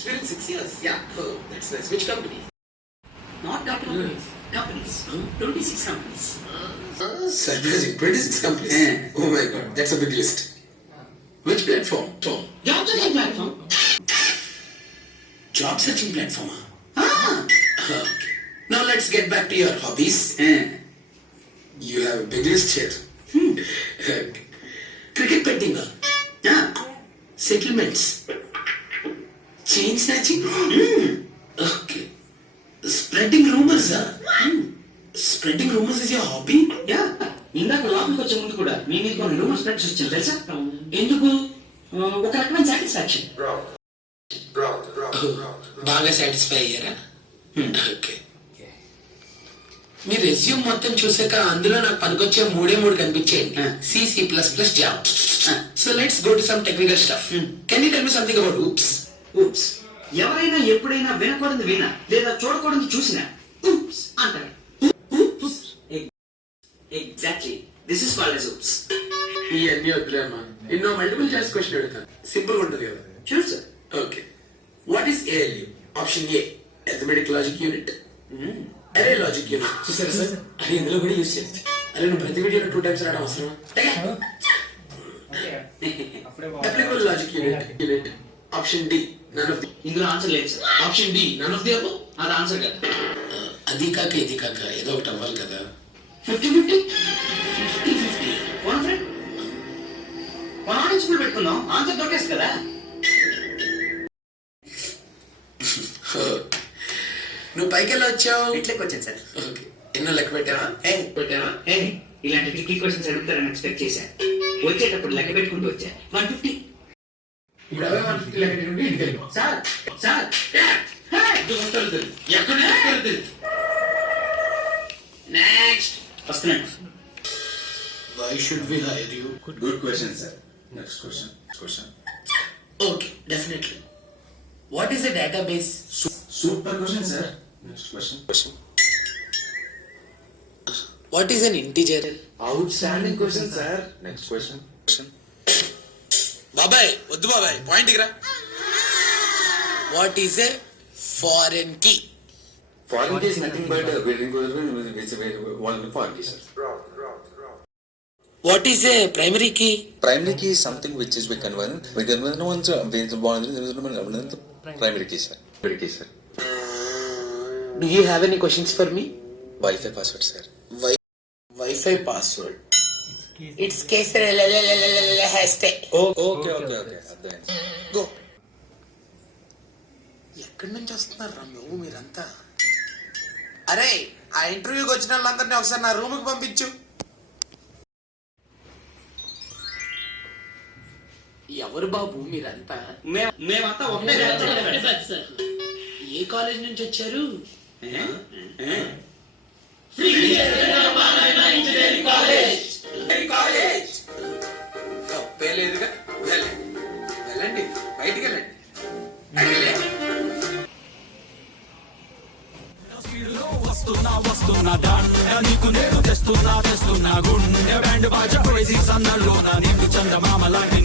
Experience 6 years. Yeah. Oh, that's nice. Which company? Not companies. Companies. 26 companies. Surprising. 26 companies. Yeah. Oh my god, that's a big list. Which platform? Tom. Job searching platform. Job searching platform. Ah. Okay. Now let's get back to your hobbies. You have a big list here. Cricket betting. Yeah. Settlements. Chain snatching. Okay. Spreading rumors. Spreading rumors is your hobby? Yeah ఇందాక లోపలికి వచ్చే ముందు కూడా మీ మీద కొన్ని rumours spreads వచ్చాను తెలుసా ఎందుకు ఒక రకమైన సాటిస్ఫాక్షన్ బాగా సాటిస్ఫై అయ్యారా? ఓకే. మీ రెజ్యూమ్ మొత్తం చూసాక అందులో నాకు పనికొచ్చే మూడు కనిపించేయండి. C++ Java. So let's go to some technical stuff. Can you tell me something about oops? Oops ఎవరైనా ఎప్పుడైనా వినకూడదు వినా లేదా చూడకూడదు చూసినా ఊప్స్ అంటారు. Exactly this is called as oops. ఇవన్నీ వద్దులేమ్మా. ఎన్నో మల్టిపుల్ చాయిస్ క్వశ్చన్ అడుగుతాను. సింపుల్ ఉంటుంది కదా. Sure sir. Okay. What is ALU? Option A arithmetic logic unit, అరే లాజిక్ యూనిట్. చూసారా సార్, అది ఇందులో కూడా యూజ్ చేయొచ్చు. అరే నువ్వు ప్రతి వీడియోలో 2 times రావడం అవసరం? Applicable logic unit. Option D none of the. ఇందులో ఆన్సర్ లేదు sir. Option D none of the above. అది ఆన్సర్ కదా. అది కాక ఇది కాక ఏదో ఒకటి అవ్వాలి కదా. 50-50 వన్ ఫ్రెండ్ వన్ ఆడియన్స్ కూడా పెట్టుకుందాం. ఆన్సర్ దొరికేసి కదా. నువ్వు పైకి ఎలా వచ్చావు? ఎట్లకి వచ్చాను సార్. ఓకే. ఎన్నో లెక్క పెట్టావా? ఇలాంటి ట్రిక్కీ క్వశ్చన్స్ అడుగుతారని ఎక్స్పెక్ట్ చేశా. వచ్చేటప్పుడు లెక్క పెట్టుకుంటూ వచ్చా. 150. ఇప్పుడు అవే 150 లెక్క పెట్టుకుంటే ఇంటికి వెళ్ళిపో. సార్ ఎక్కడ నెక్స్ట్ వస్తున్నాను. Why should we hire you? Good question, sir. Next question. Okay, definitely. What is a database? Super question, sir. Next question. What is an integer? Outstanding question, sir. Next question. బాబాయ్ వద్దు బాబాయ్, point రా. What is a foreign key? Foreign key is nothing but which one foreign key, sir. What is a primary key? Primary key is something which is we convert once primary key, sir. Primary key, sir. Do you have any questions for me? Wi-Fi password, sir. Wi-Fi password. It's case hashtag. Okay. Go. ఎక్కడి నుంచి వస్తున్నారా నువ్వు మీరంతా? అరే ఆ ఇంటర్వ్యూకి వచ్చిన వాళ్ళందరినీ ఒకసారి నా రూమ్కి పంపించు. ఎవరు బాబు మీరంతా? మేమంతా ఒకటే ఏ కాలేజ్ నుంచి వచ్చారు? తప్పేలేదుగా. వెళ్ళండి బయటికి వెళ్ళండి. వస్తున్నా నీకు నేను తెస్తున్నా గుండె బ్యాండ్ బాజా సన్నల్లోన నిండు చందమామ లాంటి